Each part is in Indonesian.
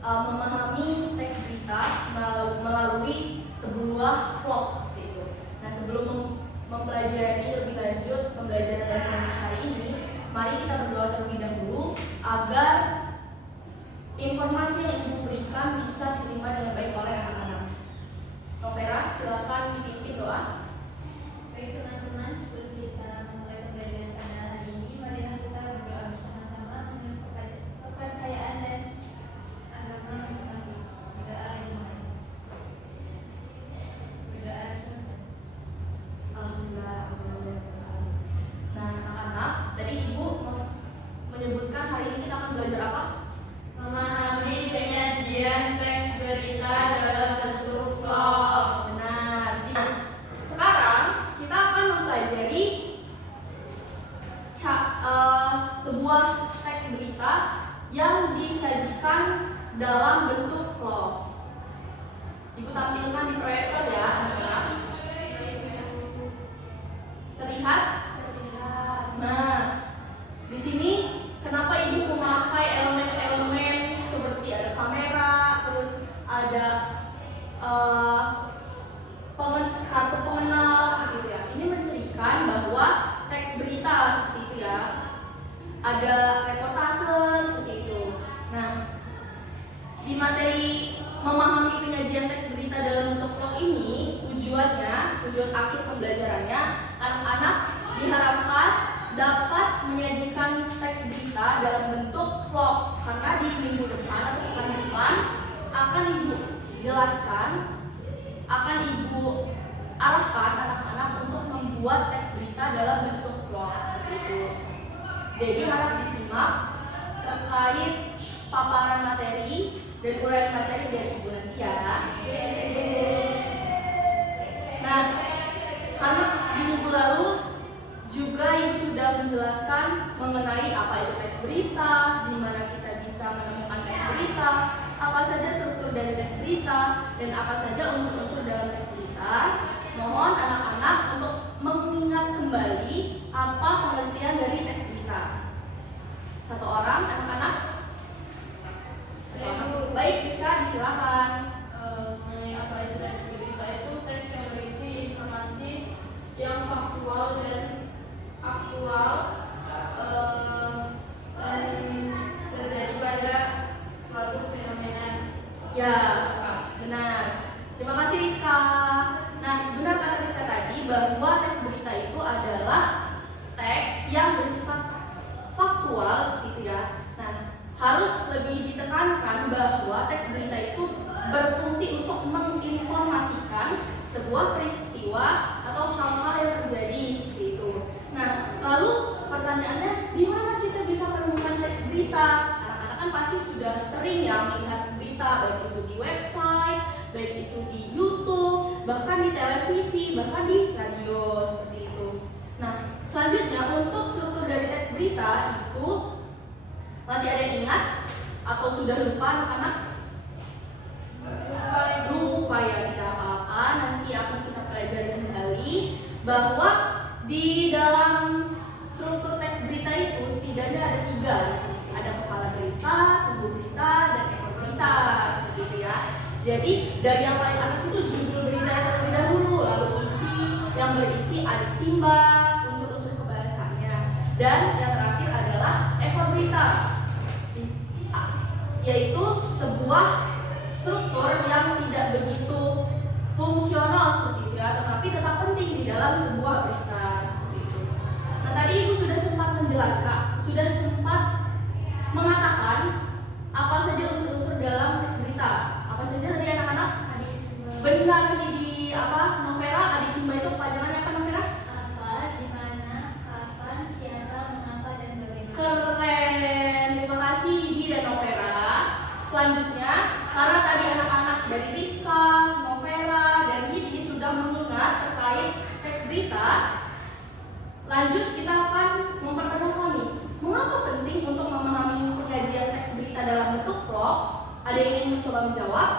memahami teks berita melalui sebuah vlog seperti itu. Nah, sebelum mempelajari lebih lanjut pembelajaran bahasa Indonesia hari ini, mari kita berdoa terlebih dahulu agar informasi yang Ibu berikan bisa diterima dengan baik oleh anak-anak. Novera, silakan dipimpin doa. Baik teman-teman, sebelum kita memulai pembelajaran pada hari ini, marilah kita berdoa bersama-sama mengenai kepercayaan dan agama masing-masing. Berdoa dimulai. Berdoa selesai. Alhamdulillah. Nah, anak-anak, tadi Ibu menyebutkan hari ini kita akan belajar apa? Memahami penyajian teks berita dalam bentuk vlog. Benar. Nah, sekarang kita akan mempelajari sebuah teks berita yang disajikan dalam bentuk vlog. Ibu tampilkan di proyektor ya, anak-anak. Terlihat? Nah, di sini kenapa Ibu memakai elemen-elemen seperti ada kamera, terus ada kartu pengenal gitu ya. Ini menceritakan bahwa teks berita seperti itu ya. Ada reportase seperti itu. Nah, di materi memahami penyajian teks berita dalam bentuk vlog ini, tujuan akhir pembelajarannya, anak-anak diharapkan dapat menyajikan teks berita dalam bentuk vlog, karena di minggu depan atau pekan depan akan Ibu jelaskan, akan Ibu arahkan anak-anak untuk membuat teks berita dalam bentuk vlog seperti itu. Jadi harap disimak terkait paparan materi dan uraian materi dari Ibu nanti ya. Nah, karena di minggu lalu juga Ibu sudah menjelaskan mengenai apa itu teks berita, di mana kita bisa menemukan teks berita, apa saja struktur dari teks berita, dan apa saja unsur-unsur dalam teks berita. Mohon anak-anak untuk mengingat kembali apa pengertian dari teks berita. Satu orang, anak-anak. Baik, Rizka, disilakan. Mengenai apa itu teks berita, itu teks yang berisi informasi yang faktual dan aktual dan terjadi pada suatu fenomena. Ya, benar. Terima kasih Rizka. Nah, benar kata Rizka tadi bahwa teks berita itu adalah teks yang bersifat faktual seperti itu ya. Nah, harus lebih ditekankan bahwa teks berita itu berfungsi untuk menginformasikan sebuah peristiwa atau hal-hal yang terjadi seperti itu. Nah, lalu pertanyaannya, di mana kita bisa menemukan teks berita? Anak-anak kan pasti sudah sering ya melihat berita, baik itu di website, baik itu di YouTube, bahkan di televisi, bahkan di radio seperti itu. Nah, selanjutnya untuk struktur dari teks berita itu masih ada yang ingat atau sudah lupa anak-anak? Lupa ya, tidak apa-apa. Nanti akan kita pelajari kembali bahwa di dalam struktur teks berita itu setidaknya ada 3. Ada kepala berita, tubuh berita, dan ekor berita seperti itu ya. Jadi dari yang paling atas itu judul berita yang terlebih dahulu, lalu isi yang berisi adik Simba, unsur-unsur kebahasannya, dan yang terakhir adalah ekor berita, yaitu sebuah struktur yang tidak begitu fungsional seperti itu ya, tetapi tetap penting di dalam sebuah berita seperti itu. Nah, tadi Ibu sudah sempat menjelaskan, sudah sempat mengatakan apa saja unsur-unsur dalam teks berita. Apa saja tadi anak-anak? Benar di Novera, adik Simba itu kepanjangannya apa Novera? Apa, di mana, kapan, siapa, mengapa, dan bagaimana. Keren, terima kasih Didi dan Novera. Selanjutnya, karena tadi anak-anak dari Rizka, Novera, dan Didi sudah mengingat terkait teks berita, lanjut kita akan mempertanyakan nih, mengapa penting untuk memahami penyajian teks berita dalam bentuk vlog? Ada yang ingin mencoba menjawab?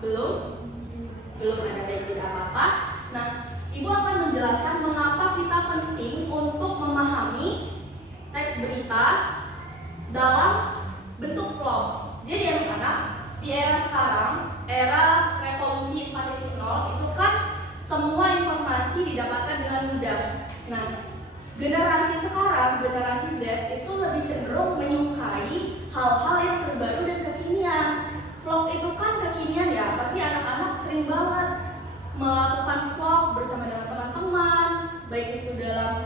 Belum? Belum ada, baik, tidak apa-apa. Nah, Ibu akan menjelaskan mengapa kita penting untuk memahami berita dalam bentuk vlog. Jadi anak-anak, di era sekarang, era revolusi 4.0 itu kan semua informasi didapatkan dengan mudah. Nah, generasi sekarang, generasi Z itu lebih cenderung menyukai hal-hal yang terbaru dan kekinian. Vlog itu kan kekinian ya, pasti anak-anak sering banget melakukan vlog bersama dengan teman-teman, baik itu dalam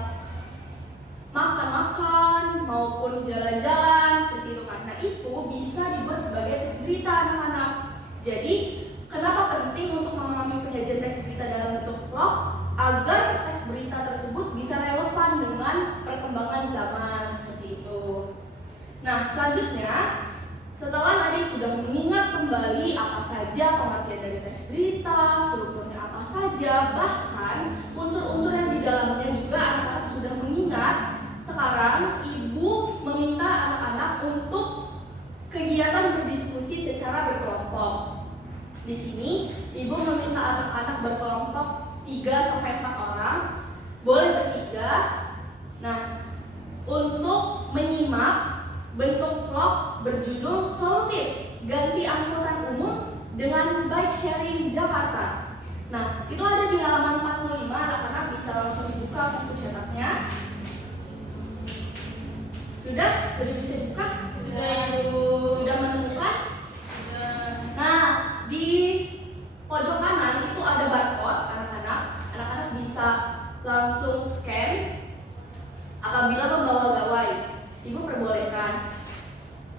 makan-makan maupun jalan-jalan seperti itu kan. Nah, itu bisa dibuat sebagai teks berita anak-anak. Jadi, kenapa penting untuk mengambil penyajian teks berita dalam bentuk vlog? Agar teks berita tersebut bisa relevan dengan perkembangan zaman seperti itu. Nah, selanjutnya, setelah tadi sudah mengingat kembali apa saja pengertian dari teks berita, strukturnya apa saja, bahkan unsur-unsur yang di dalamnya juga anak-anak sudah mengingat. Sekarang ibu meminta anak-anak untuk kegiatan berdiskusi secara berkelompok. Di sini ibu meminta anak-anak berkelompok 3-4 orang, boleh bertiga. Nah, untuk menyimak bentuk vlog berjudul Solutif, ganti angkutan umum dengan bike sharing Jakarta. Nah, itu ada di halaman 45, anak-anak bisa langsung dibuka buku cetaknya. Sudah bisa dibuka? Sudah, Ibu. Sudah menemukan? Sudah. Nah, di pojok kanan itu ada barcode anak-anak. Anak-anak bisa langsung scan apabila membawa gawai. Ibu perbolehkan.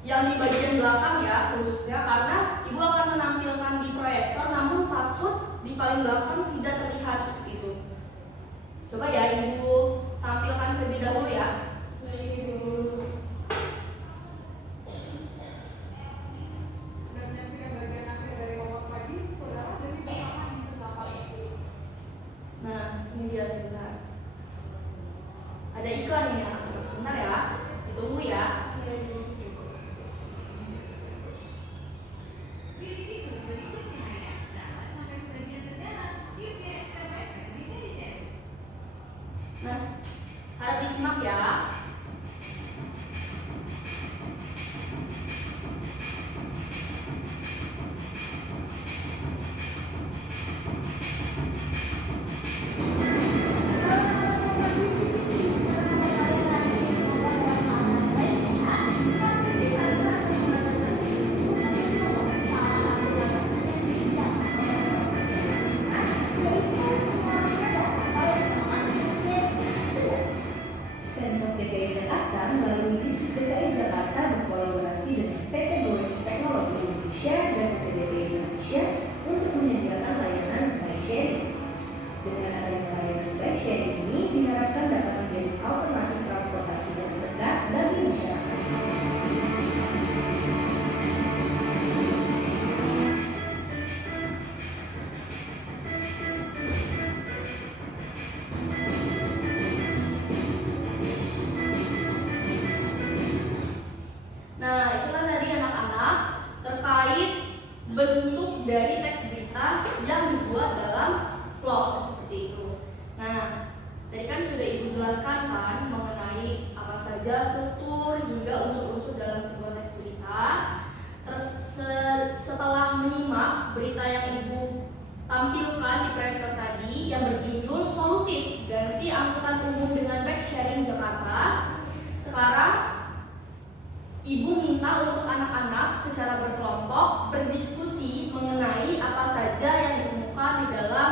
Yang di bagian belakang ya khususnya, karena ibu akan menampilkan di proyektor, namun takut di paling belakang tidak terlihat seperti itu. Coba ya ibu tampilkan terlebih dahulu ya. Baik, Ibu. Nah, ini dia sebentar. Ada iklan ini anak-anak. Sebentar ya, ditunggu ya. Nah, harap disimak ya. Pemprov DKI Jakarta melalui Dishub DKI Jakarta berkolaborasi dengan PT Goes Teknologi Indonesia dan PT DPI Indonesia untuk menyediakan layanan bike sharing. Dengan adanya layanan bike sharing ini diharapkan dapat menjadi alternatif transportasi yang dekat bagi masyarakat. Nah, itulah tadi anak-anak terkait bentuk dari teks berita yang dibuat dalam vlog seperti itu. Nah, tadi kan sudah ibu jelaskan kan mengenai apa saja struktur hingga unsur-unsur dalam sebuah teks berita. Terus setelah menyimak berita yang ibu tampilkan di proyektor tadi yang berjudul Solutif, ganti angkutan umum dengan bike sharing Jakarta. Sekarang ibu minta untuk anak-anak secara berkelompok berdiskusi mengenai apa saja yang ditemukan di dalam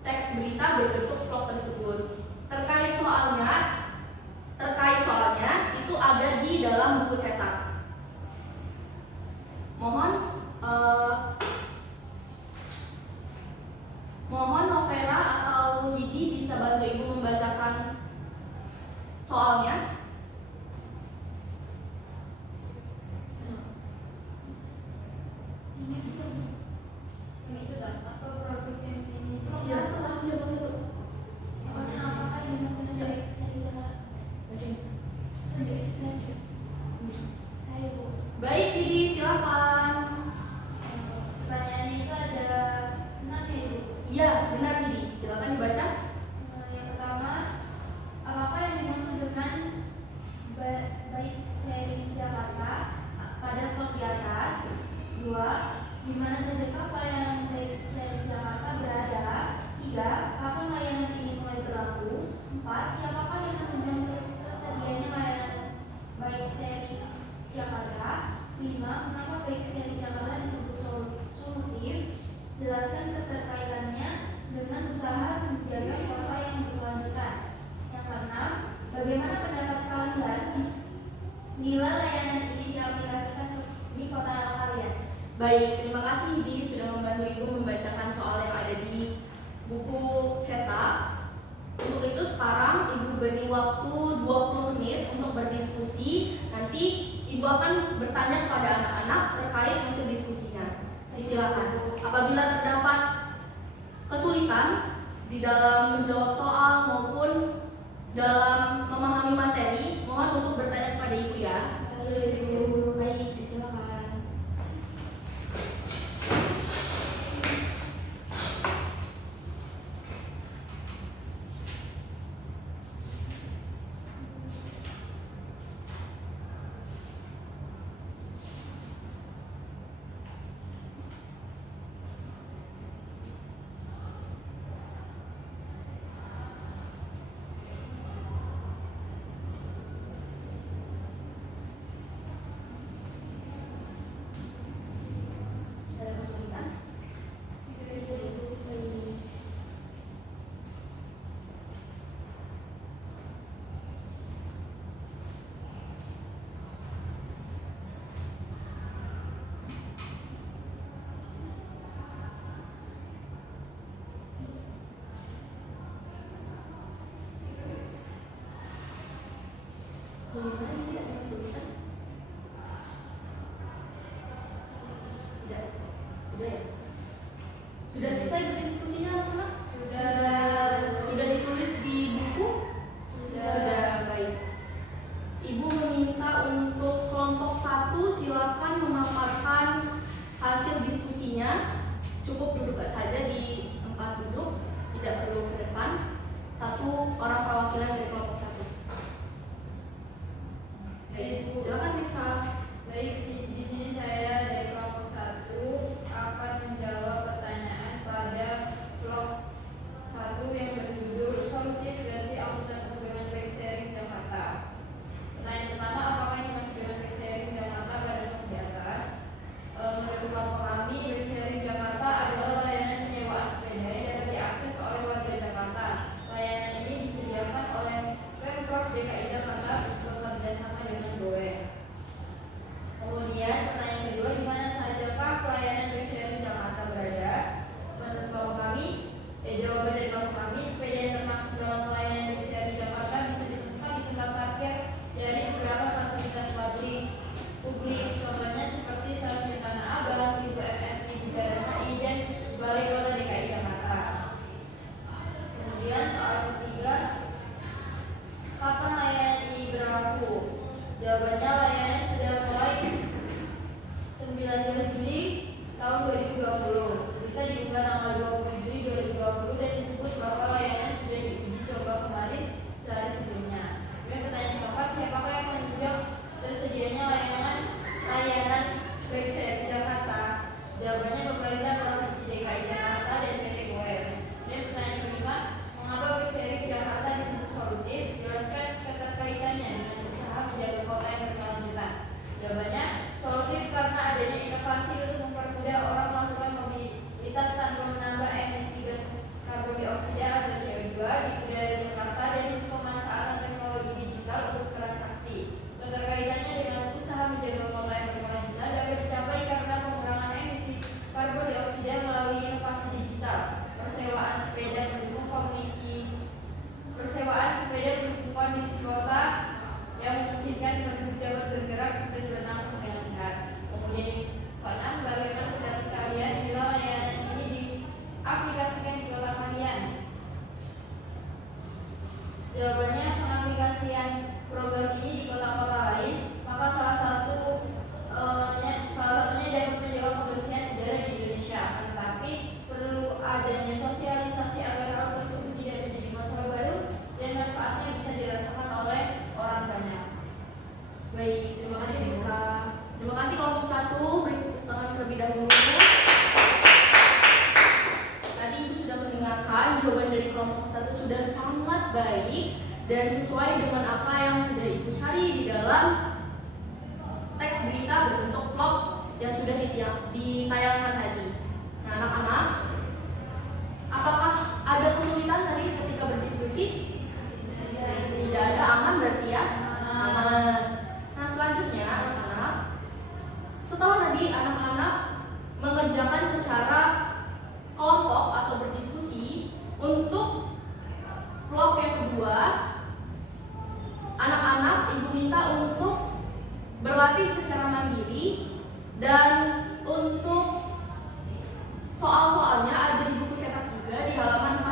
teks berita berbentuk vlog tersebut. Terkait soalnya itu ada di dalam buku cetak. Mohon Novera atau Didi bisa bantu ibu membacakan soalnya. Yang itu dah, atau produk yang ini. Vlog Iya, satu lah. iya, vlog satu. Soalnya apakah ini maksudnya Iya. baik? Saya tidak. Lanjut. Saya, Bu. Baik, Didi, silakan. Pertanyaannya itu ada 6 ya, Ibu. Iya, benar Didi. Silakan dibaca. Yang pertama, apakah yang dimaksud dengan Bagaimana pendapat kalian bila layanan ini diaplikasikan di kota kalian? Baik, terima kasih Hidi sudah membantu Ibu membacakan soal yang ada di buku cetak. Untuk itu sekarang Ibu beri waktu 20 menit untuk berdiskusi. Nanti Ibu akan bertanya kepada anak-anak terkait hasil diskusinya. Silakan. Apabila terdapat kesulitan di dalam menjawab soal maupun dalam memahami materi, mohon untuk bertanya kepada Ibu ya. Baik, silakan. Ada kesulitan? Bagaimana ini ada kesulitan? Tidak. Sudah ya? Sudah selesai berdiskusinya anak-anak? Sudah ditulis di buku? Sudah, baik. Ibu meminta untuk kelompok 1 silakan memaparkan hasil diskusinya. Cukup duduk saja di tempat duduk, tidak perlu ke depan. 1 orang perwakilan dari kelompok 1. Silakan Rizka. Baik, di sini saya dari kelompok 1 akan menjawab pertanyaan pada vlog 1 yang berjudul Solutif dari Angkutan Umum dengan Bike Sharing Jakarta. Pertanyaan pertama, apakah ini masuk dengan Bike Sharing Jakarta pada vlog di atas? Menurut kelompok kami, Bike Sharing Jakarta adalah layanan penyewaan sepeda yang dapat diakses oleh warga Jakarta. Layanan ini disediakan oleh Pemprov DKI Jakarta bekerja sama dengan Goes. Kemudian pertanyaan kedua, di mana sajakah pelayanan Bike Sharing Jakarta berada? Menurut kelompok kami, jawaban dari kelompok kami, sepeda yang termasuk dalam pelayanan Bike Sharing Jakarta bisa ditemukan di tempat parkir dari beberapa fasilitas publik. Contohnya seperti stasiun Tanah Abang, Ibu MRT Bundaran HI, dan Balai Kota DKI Jakarta. Kemudian soal ketiga, kapan layanan ini berlaku? Jawabannya, layanan sudah mulai 19 Juli tahun 2020. Berita diunggah tanggal 20 Juli 2020 dan disebut bahwa layanan sudah diuji coba kemarin sehari sebelumnya. Kemudian pertanyaan keempat, siapakah yang menunjuk tersedianya layanan Bike Sharing Jakarta? Jawabannya, pemerintah Provinsi DKI Jakarta dan PT Goes. Dan pertanyaan kelima, mengapa Bike Sharing Jakarta disebut solutif? Jelaskan keterkaitannya dengan usaha menjaga kota yang berkelanjutan. Jawabannya, solutif karena adanya inovasi untuk mempermudah orang melakukan mobilitas tanpa menambah emisi gas karbon dioksida atau CO2 di udara Jakarta dan pemanfaatan teknologi digital untuk transaksi. Keterkaitannya dengan usaha menjaga kota yang berkelanjutan dapat dicapai karena pengurangan emisi karbon dioksida melalui inovasi digital, persewaan sepeda mendukung kondisi kota yang memungkinkan penduduk dapat bergerak dan bernafas dengan sehat. Kemudian keenam, bagaimana pendapat kalian bila layanan ini diaplikasikan di kota kalian? Jawabannya, pengaplikasian program ini di kota-kota lain, maka salah satunya dapat menjaga kebersihan udara di Indonesia. Tetapi perlu adanya sosialisasi agar hal tersebut tidak menjadi masalah baru dan manfaatnya bisa dirasakan oleh orang banyak. Baik, terima kasih Rizka. Terima kasih kelompok 1, beri tepuk tangan terlebih dahulu. Tadi Ibu sudah mendengarkan jawaban dari kelompok 1 sudah sangat baik dan sesuai dengan apa yang sudah Ibu cari di dalam teks berita berbentuk vlog yang sudah ditayangkan tadi. Nah, anak-anak, apakah ada kesulitan tadi ketika berdiskusi? Tidak ada, aman diminta untuk berlatih secara mandiri, dan untuk soal-soalnya ada di buku cetak juga di halaman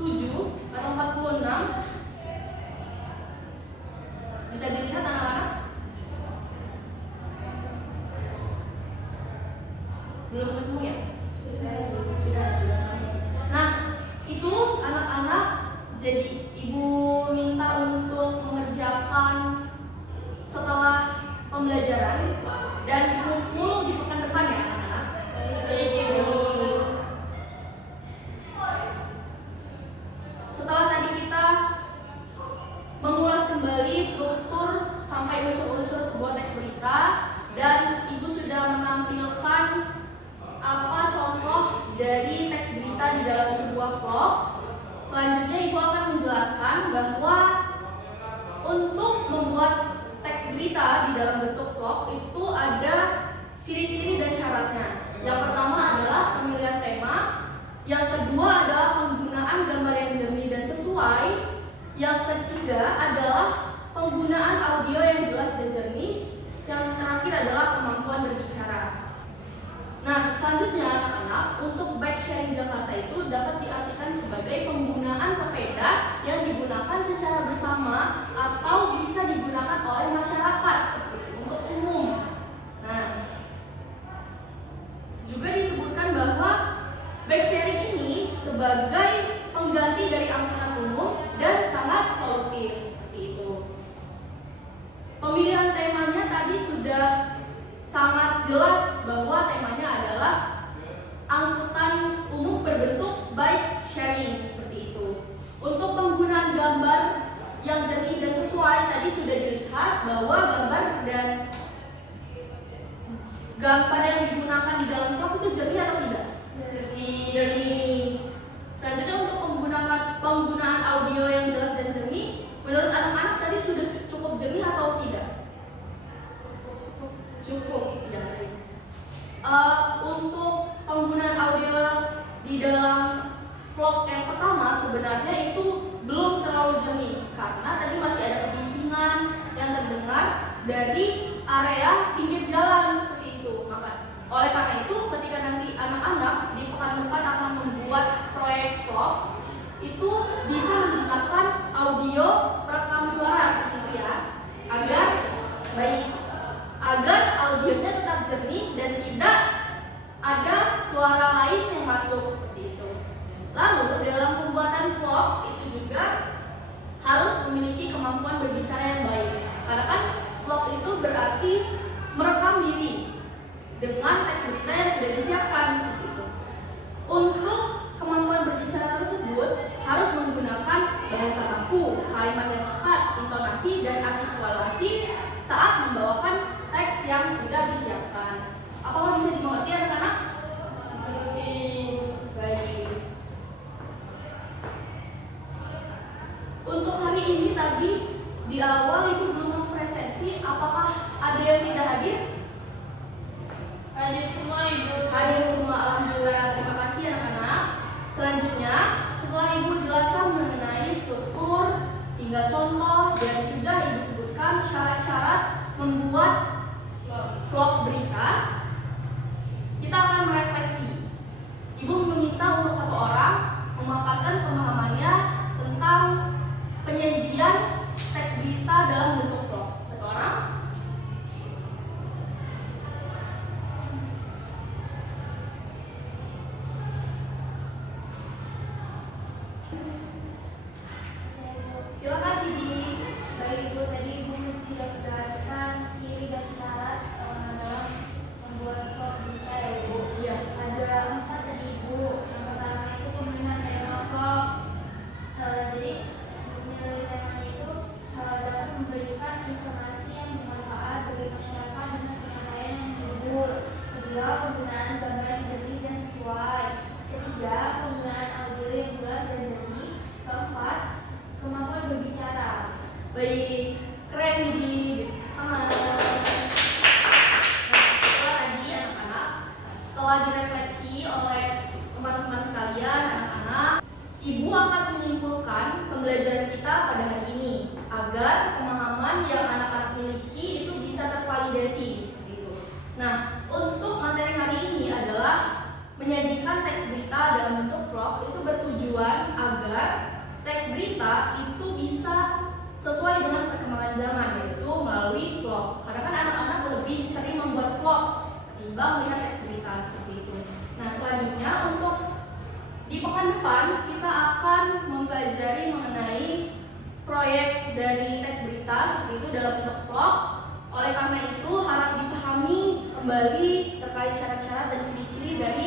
47 atau 46. Bisa dilihat anak-anak? Belum ketemu ya? Sudah. Nah, itu anak-anak jadi ibu minta untuk mengerjakan setelah pembelajaran dan dikumpul di pekan depan ya anak-anak. Setelah tadi kita mengulas kembali struktur sampai unsur-unsur sebuah teks berita, dan ibu sudah menampilkan apa contoh dari teks berita di dalam sebuah vlog. Selanjutnya ibu akan menjelaskan bahwa untuk membuat teks berita di dalam bentuk vlog itu ada ciri-ciri dan syaratnya. Yang pertama adalah pemilihan tema, yang kedua adalah penggunaan gambar yang jernih dan sesuai, yang ketiga adalah penggunaan audio yang jelas dan jernih, yang terakhir adalah kemampuan berbicara. Nah, selanjutnya anak-anak, untuk bike sharing Jakarta itu dapat diartikan sebagai penggunaan sepeda yang digunakan secara bersama atau bisa digunakan oleh masyarakat seperti untuk umum. Nah, juga disebutkan bahwa bike sharing ini sebagai pengganti dari angkutan umum dan sangat solutif seperti itu. Pemilihan temanya tadi sudah sangat jelas bahwa temanya adalah angkutan umum berbentuk bike sharing seperti itu. Untuk penggunaan gambar yang jernih dan sesuai tadi sudah dilihat bahwa gambar yang digunakan di dalam vlog itu jernih atau tidak? Jernih. Selanjutnya untuk penggunaan audio yang jelas dan jernih, menurut anak-anak tadi sudah cukup jernih atau tidak? Cukup, ya. Untuk penggunaan audio di dalam vlog yang pertama sebenarnya itu belum terlalu jernih karena tadi masih ada kebisingan yang terdengar dari area pinggir jalan seperti itu. Oleh karena itu, ketika nanti anak-anak di pekan depan akan membuat proyek vlog, itu bisa menggunakan audio perekam suara seperti itu ya, agar audionya tetap jernih dan tidak ada suara lain yang masuk seperti itu. Lalu dalam pembuatan vlog itu juga harus memiliki kemampuan berbicara yang baik, karena kan vlog itu berarti merekam diri dengan teks berita yang sudah disiapkan seperti itu. Untuk kemampuan berbicara tersebut harus menggunakan bahasa baku, kalimat yang tepat, intonasi dan artikulasi saat membawakan teks yang sudah disiapkan. Apakah bisa dimengerti anak-anak? Baik. Untuk hari ini tadi di awal ibu belum mempresensi, apakah ada yang tidak hadir? Hadir semua ibu. Hadir semua, alhamdulillah. Terima kasih anak-anak. Selanjutnya, setelah ibu jelaskan mengenai struktur hingga contoh dan sudah ibu sebutkan syarat-syarat membuat vlog berita, kita akan merefleksi. Ibu meminta untuk satu orang memaparkan pemahamannya tentang penyajian teks berita dalam bentuk vlog. Satu orang. Silakan Didi. Baik ibu, tadi ibu sudah menjelaskan ciri dan syarat dalam membuat vlog berita ya ibu. Iya. Ada 4 tadi ibu. Yang pertama itu pemilihan tema vlog. Jadi memilih temanya itu dapat memberikan informasi yang bermanfaat bagi masyarakat dengan penyampaian yang menghibur. Kedua, penggunaan gambar yang jernih dan sesuai. Ketiga, penggunaan audio yang jelas dan jernih. Keempat, kemampuan berbicara. Baik, keren Didi. Setelah tadi anak-anak, setelah direfleksi oleh teman-teman sekalian, anak-anak, ibu akan menyimpulkan pembelajaran kita pada hari ini agar menyajikan teks berita dalam bentuk vlog itu bertujuan agar teks berita itu bisa sesuai dengan perkembangan zaman, yaitu melalui vlog. Karena kan anak-anak lebih sering membuat vlog ketimbang melihat teks berita seperti itu. Nah, selanjutnya untuk di pekan depan kita akan mempelajari mengenai proyek dari teks berita seperti itu dalam bentuk vlog. Oleh karena itu harap dipahami kembali terkait syarat-syarat dan ciri-ciri dari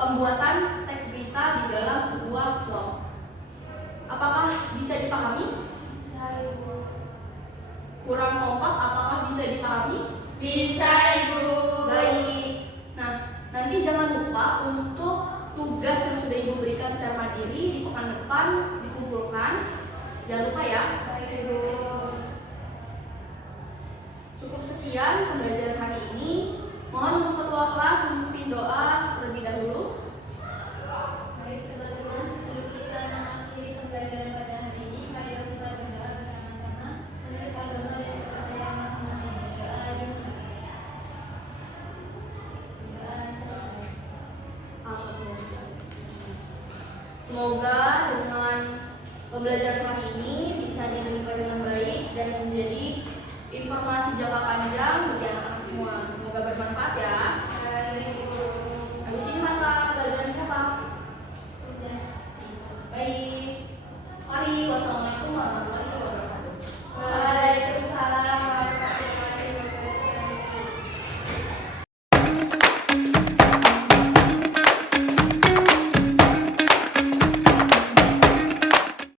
pembuatan teks berita di dalam sebuah vlog. Apakah bisa dipahami? Bisa, Ibu. Kurang kompak, apakah bisa dipahami? Bisa, Ibu. Baik. Nah, nanti jangan lupa untuk tugas yang sudah Ibu berikan secara mandiri di pekan depan dikumpulkan. Jangan lupa ya. Baik, Ibu. Cukup sekian pembelajaran hari ini. Mohon untuk ketua kelas memimpin doa terlebih dahulu. Baik, teman-teman, sebelum kita mengakhiri pembelajaran pada hari ini, mari kita berdoa bersama-sama menurut agama dan kepercayaan masing-masing. Berdoa dimulai. Doa selesai. Semoga dengan pembelajaran hari ini bisa diterima dengan baik dan menjadi informasi jangka panjang bagi anak-anak semua. Semoga bermanfaat ya. Baik, Ibu. Habis ini mata pelajaran siapa? Tugas. Baik.